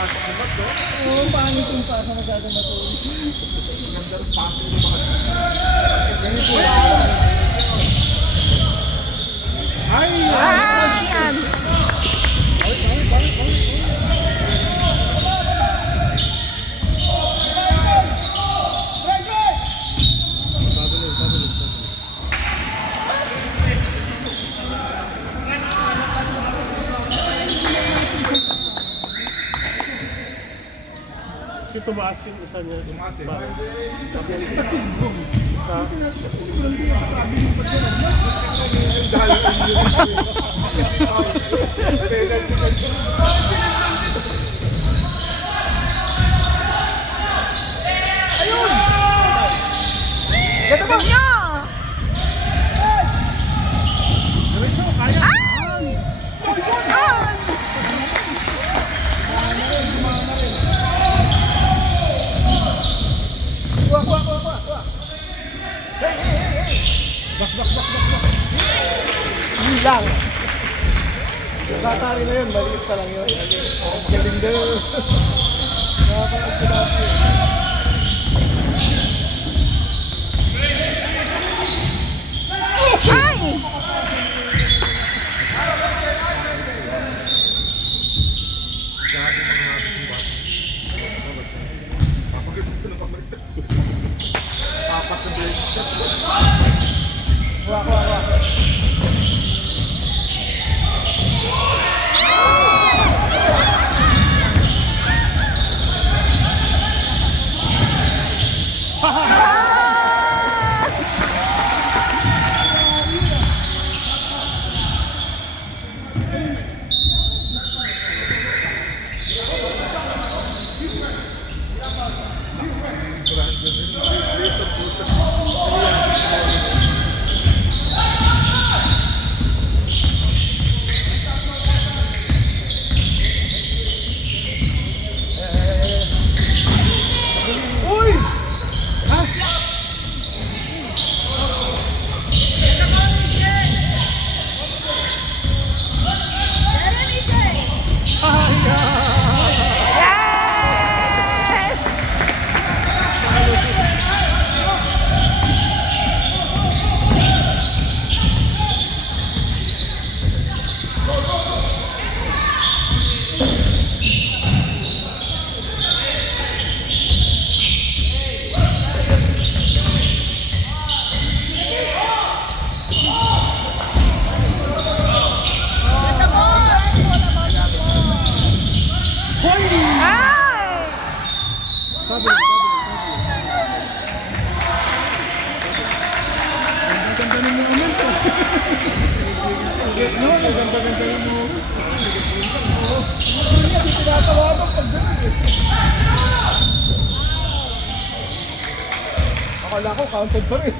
Oo, pangit yung pasa masyadong matuloy. Ay! Yan. Tumaas yung isa niya. Tumaas eh. Ayun! Ganda ba? Nyo! Yun lang. Nakatari na yun, maliit pa lang yun. Galing na yun. Nakapakasilap yun. Ay! Uy! Ha? Yes! Ay! Ganda ng moment ko. No, ganda ng moment. Hindi natin tinatawagan pag gano'n eh. Akala ko counted pa rin.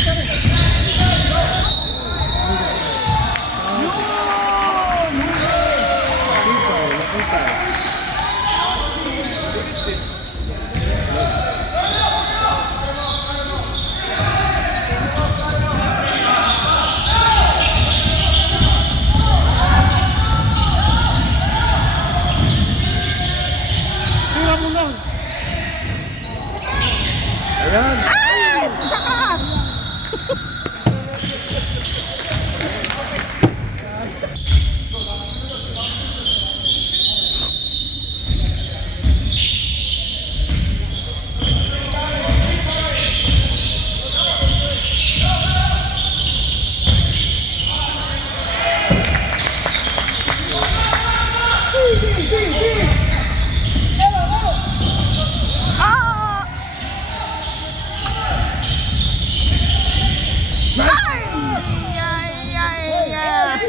Sale. Tira mo lang. Ayan. Ay! Tsaka! Ah! Ay! Ay! Ay! Ay!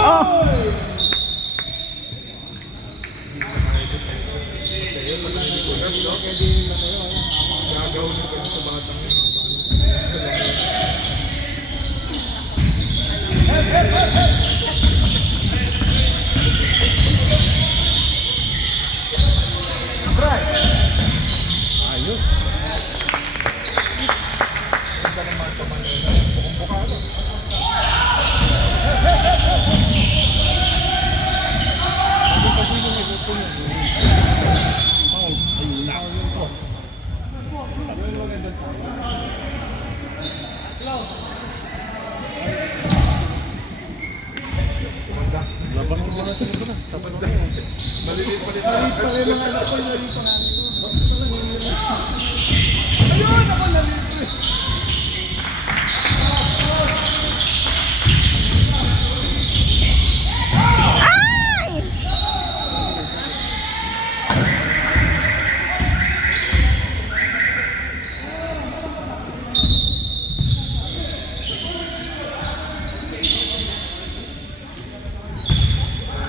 Oh! Bakit mo natin ito na? Tapos na yun. Malilit pa rin mga anak ko, malilit pa namin ko. Ayun, ako nalilit. Ay!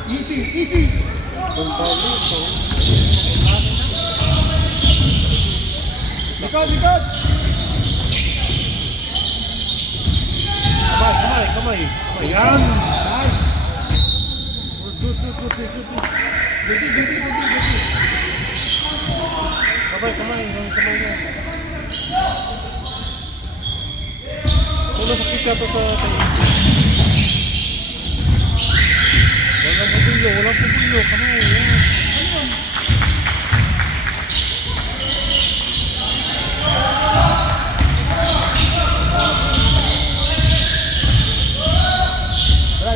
Easy, easy. Likod, likod. Kamay, kamay, kamay. Ayan! Nice. Good. Buti. Kamay, kamay. Kamay, kamay na. Kung nasakit ka to sa tayo. Walang pupulyo. Kamay, yan.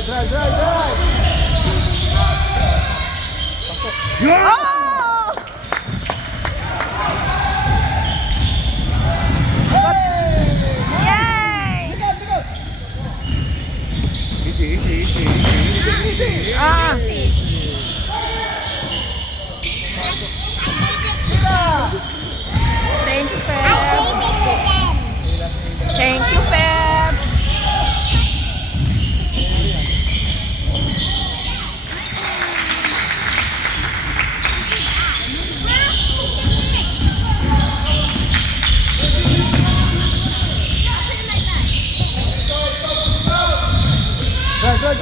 Drive. Oh! Yay! Easy. Ah! Thank you, Feb. Thank you, Feb. Drive.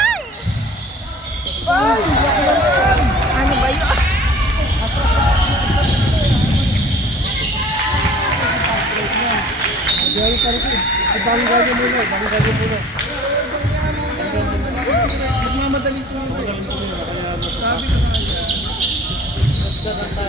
Ay! Ay, laki naman. Ano ba yun? Gawin ka rin. Ibanggagan muna. Nagmamadali po. Sabi ko sa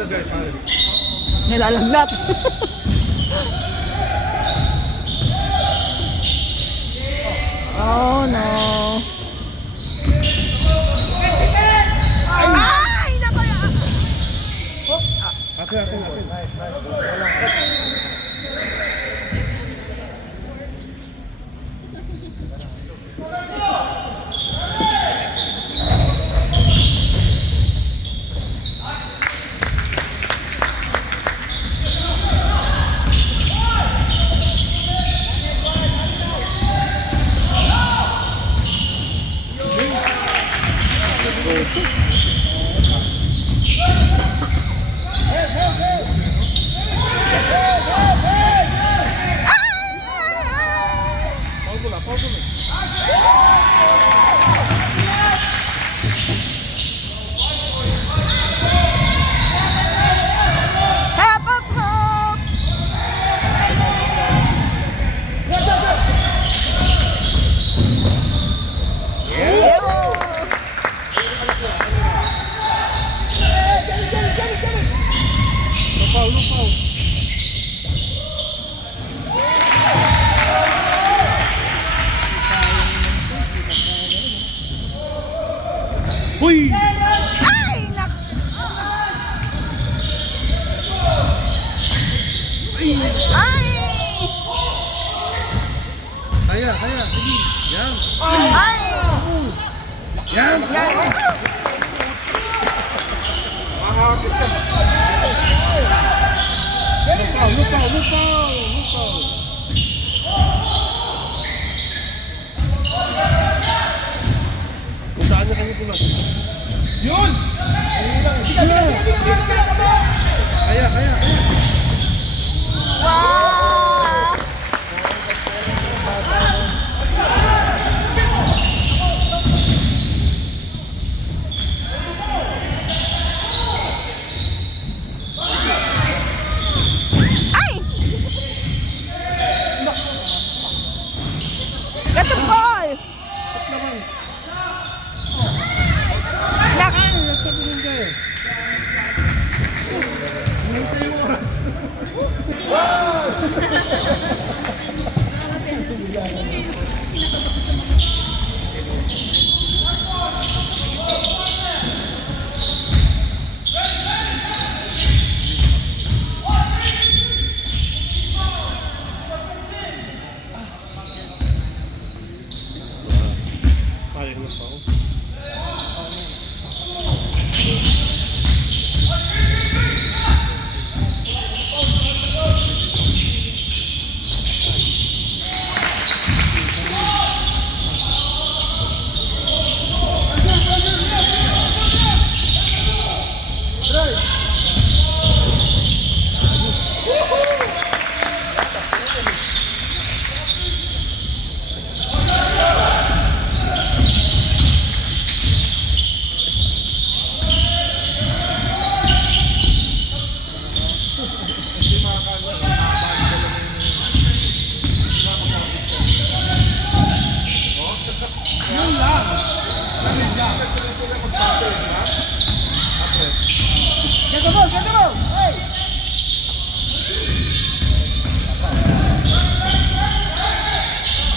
Nalagay, pare. Nilalagnat. Oh no. Ay, nako. Atin. Paul mo na. Help, help, help. Paul. Uy! Ay, nak. Ay. Kaya. Sige. Yan. Ay. Yan. Makakakis ka. Lupaw. Kung saan niya kami pulas? Yun! Kaya. Wow. Ay. Get the ball. Nak. Kaya na pa.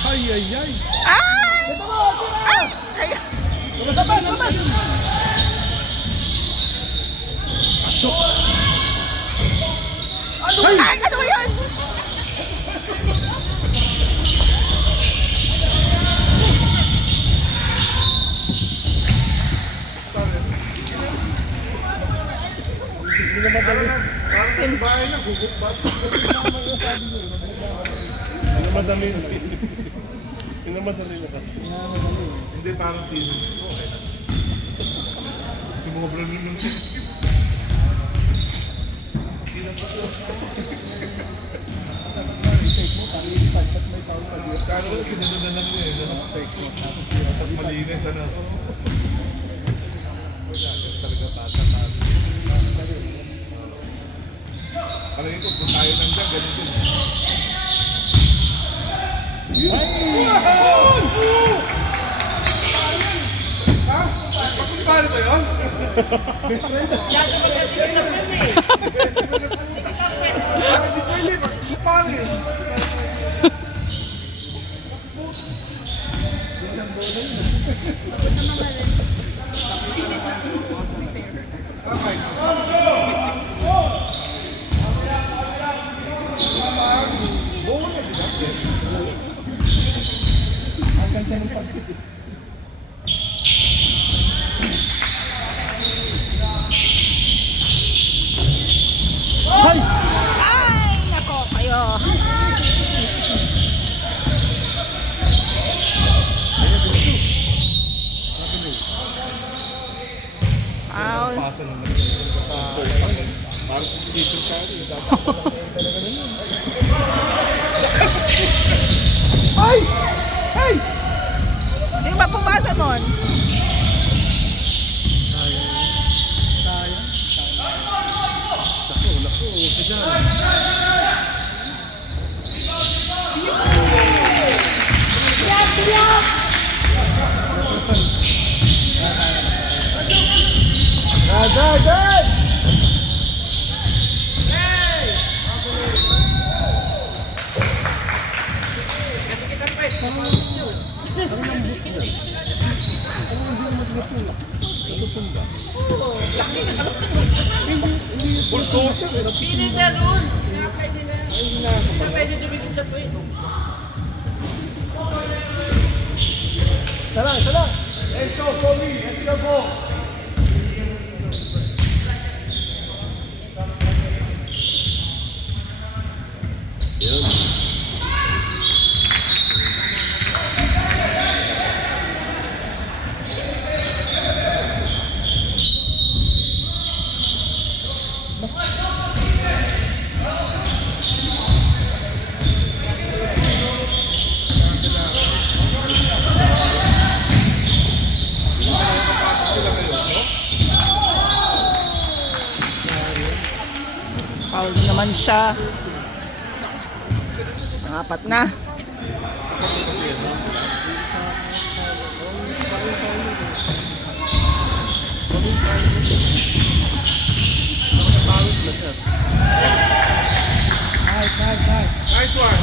Ay. Ay. Ay. Ay, ano ba yun? Hindi naman dali. Parang sa bahay na, gugukbas. Hindi naman dali. Hindi naman dali na kasi. Hindi parang pino. Sumobra rin ng cheese. Kano ko kinunod na lang mo eh. Tapos malinis ano. Talaga tatatag. Parang ito, kung tayo nandiyan, ganun din. Ha? Paano ba yun? Hay! Ay, nako kayo. Foul. Ay! Ay! Sino ba pumasa nun? Agad! Bulldozer. Pili na ron. Pwede dumigit sa tuwid. Salang! Let's go, Kobe! Let's go! Foul naman siya. Apat na. Nice one.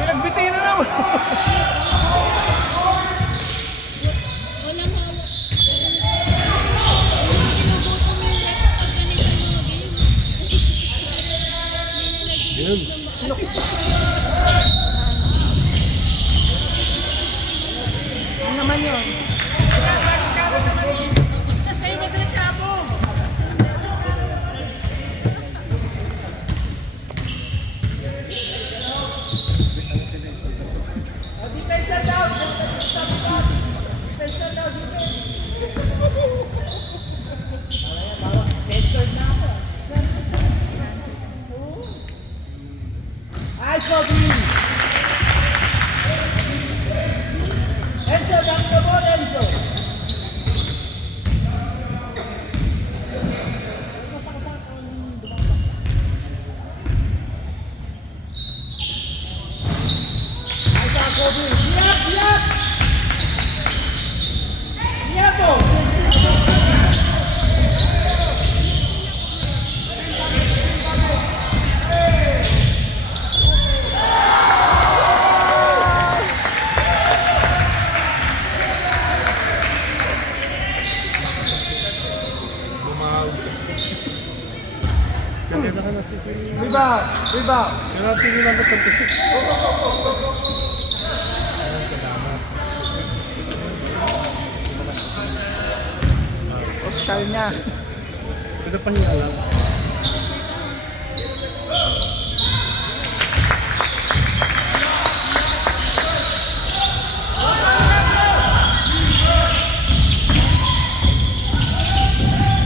Pinagbitin na naman! Ano naman yun? Nice, Kobe! Enzo, down the ball, Enzo! Nice, Kobe! Biak! Biako! Rebound! You're not thinking number 26. Social na. Nagpahinga lang.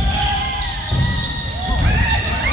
My goodness! Oh my gosh!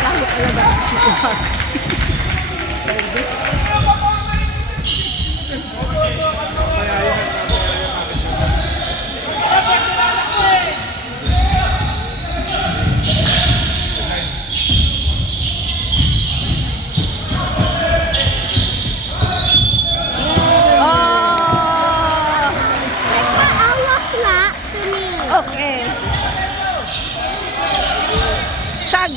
Lalo talaga si Tomas. Oh! Nagpaawas na to me. Okay. Chag!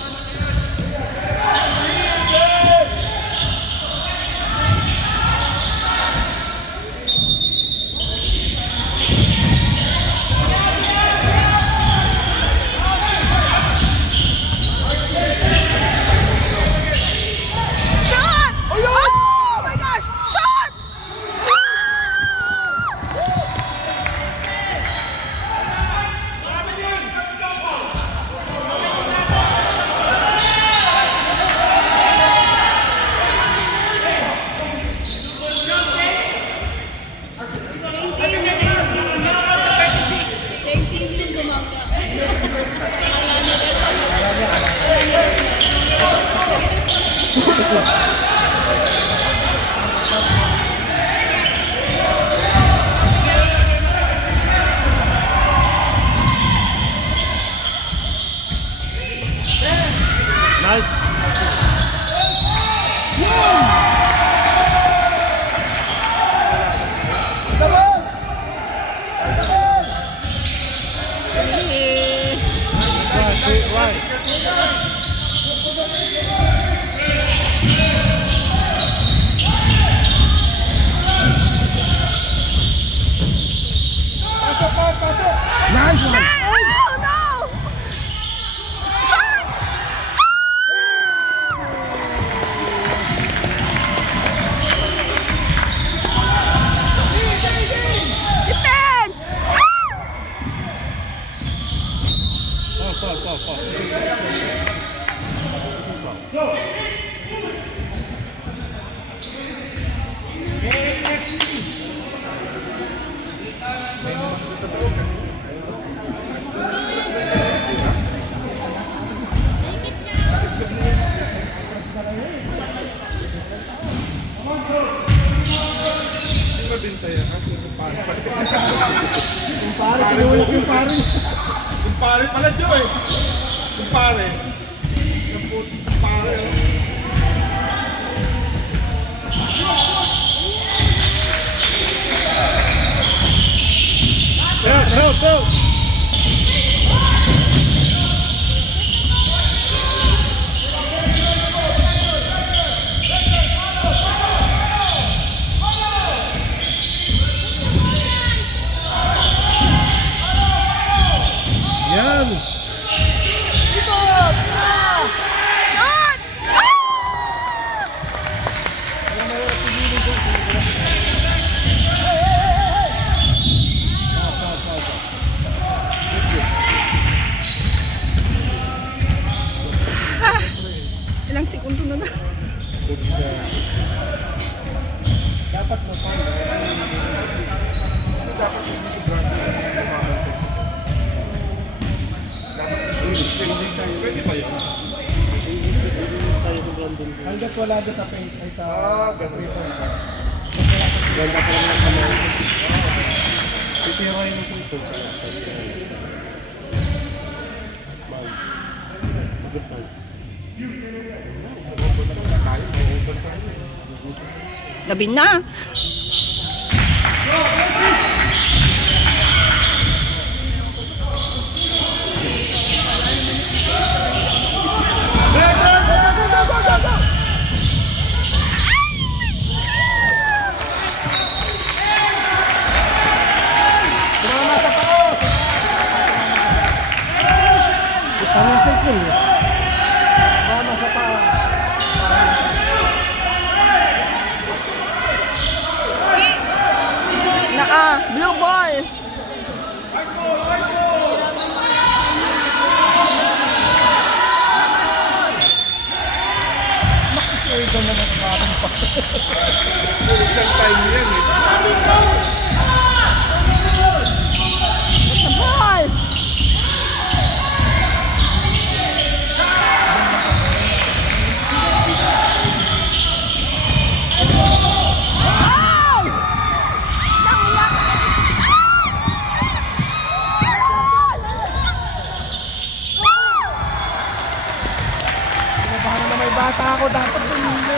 Shot! Oh my gosh! Shot! Nice. Nice one! Oh no! Shot! Defense! Pare, kinuulak yung pare. Kumpare pala, Joe eh. Kumpare. Yung putis kumpare. Help! Yan! Shot! Ah! Hanggat wala doon sa paint ay sa ganun. paper. Ganda pa lang ng kamay. Titirahin mo ito. Man. Good man. Gabi na. Ano yung circle? Mama sa paa. Blue ball. Isang time yan eh. The ball. Oh! Nakuha ka. Aaron! Baka na may bata ako, dapat tumili.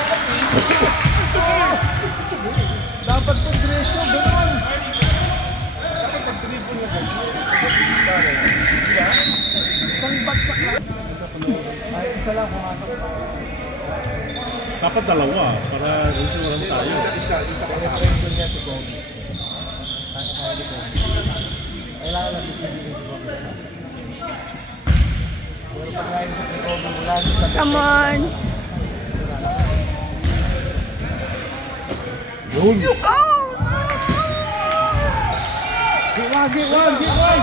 Dapat po diretso, gano'n. Dapat nag-dribble na ganyan. Isang bagsak lang. Ay, isa lang pumasok pa. Dapat dalawa para dito lang tayo. Isa kaya kwento niya si Kobe. Kailangan lang bibigyan si Kobe. Pero pag ngayon si Kobe, wala siya sa Come on. Yun! Oh! Giwan, giwan, giwan!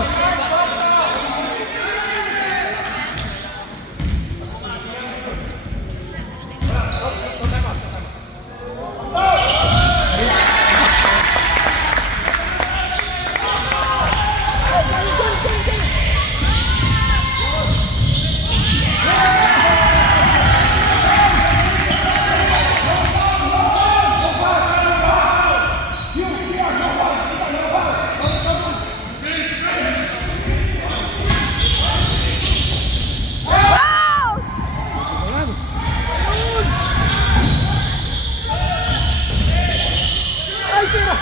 Oh! Ay, tira!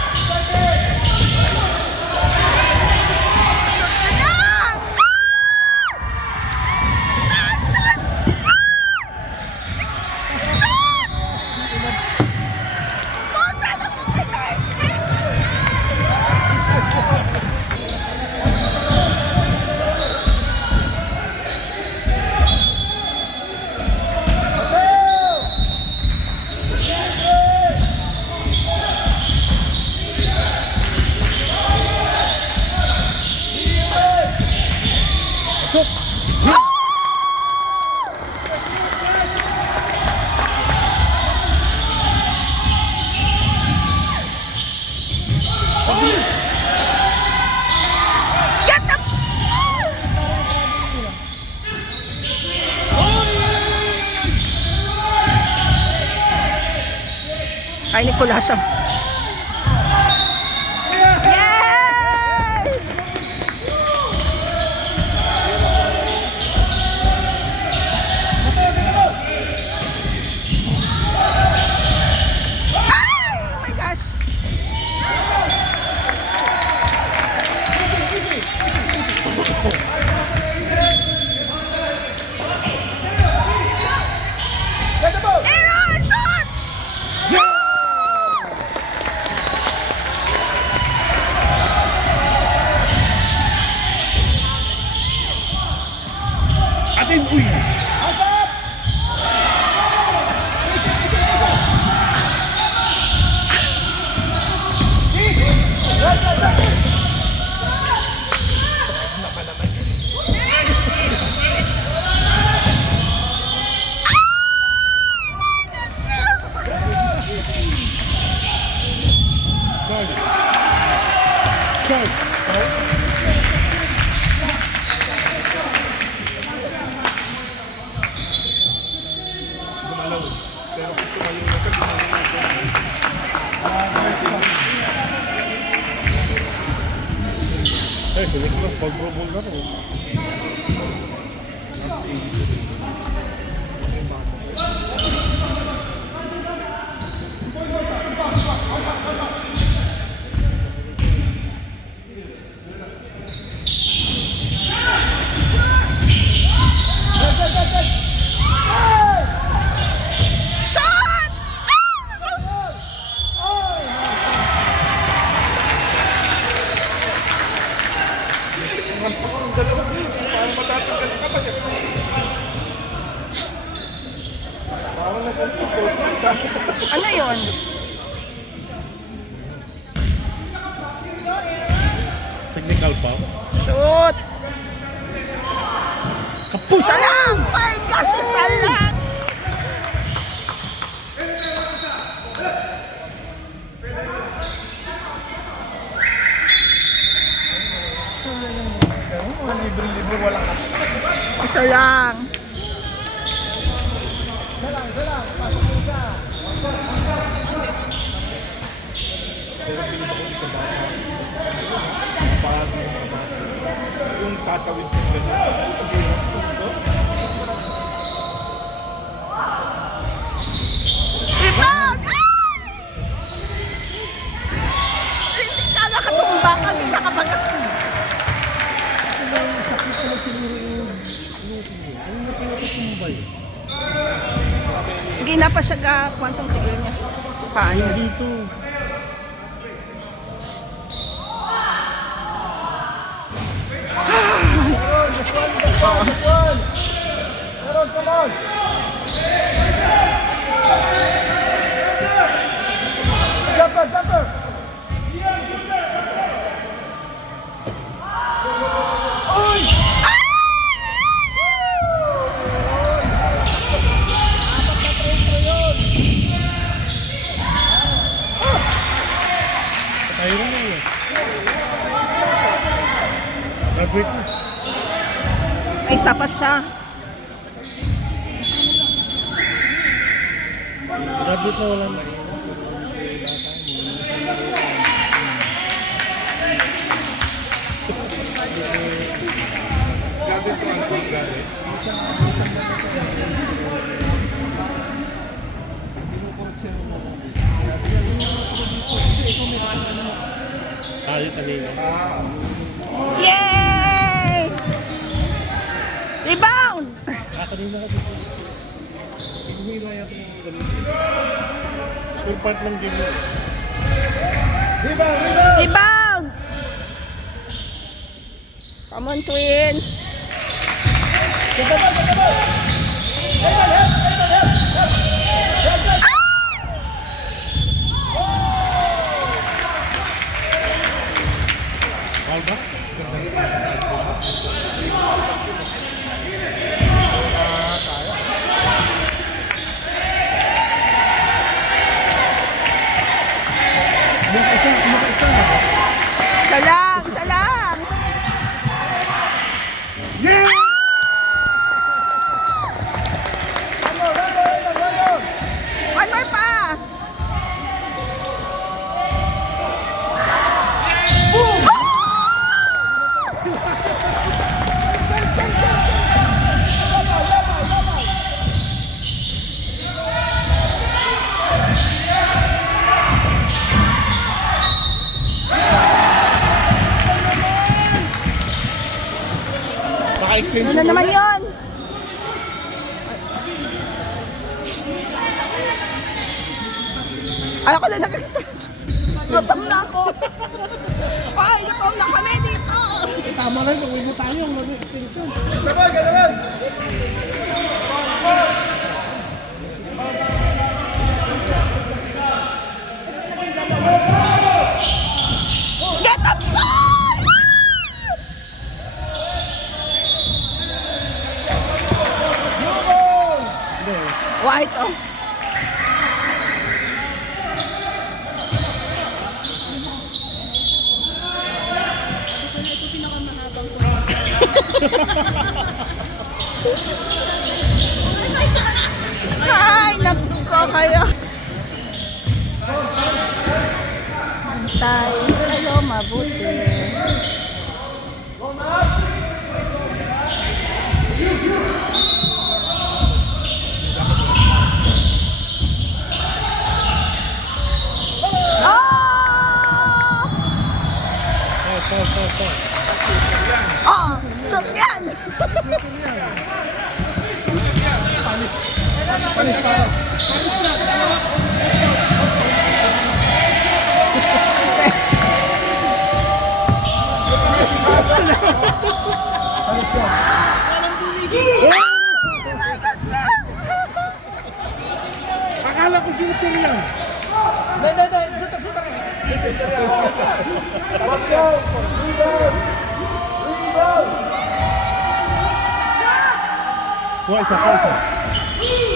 Anak! Get the... Ay, Nicola siya. Yay! Ay! My gosh! Aaron, shot! Atin! Uy! Gumalaw. Pero Ay, si Nicholas, pag-pro ball na rin. Shot! Parang matatagal ka pa siya. Parang nag-report. Ano yun? Technical pa? Shoot! Isa lang! My gosh, isa lang! Libre-libre, wala ka. Isa lang. Yung tatawid ko kasi. Rebound! Hindi ka nakatumba kami, nakabagas. Hindi na pa siya gapuan sa tigil niya. Paano? Dito. Meron, come on! Jumper, jumper! Tayo rin yun. Graduate na. May sapas siya. Graduate na wala na. Graduate sa ano? Graduate. Tayo kanina. Yay! Rebound! Kanina ka dito. Humila yata yung ganito. Full part ng game yun. Rebound, rebound! Rebound! Come on, twins! Foul ba? Isa lang! Isa lang! Yeah! One more pa! Naka-extension Ano na naman yun? Ayoko na nag-extension. Gutom na ako. Ay, gutom na kami dito. Tama na ito, uwi mo tayo ang mag-extension. Get the ball! White, oh. Ay, nako kayo. Antay kayo mabuti. Ah! Ah! Shoot yan! Panis pa. Akala ko shooter yan. Kuha isa.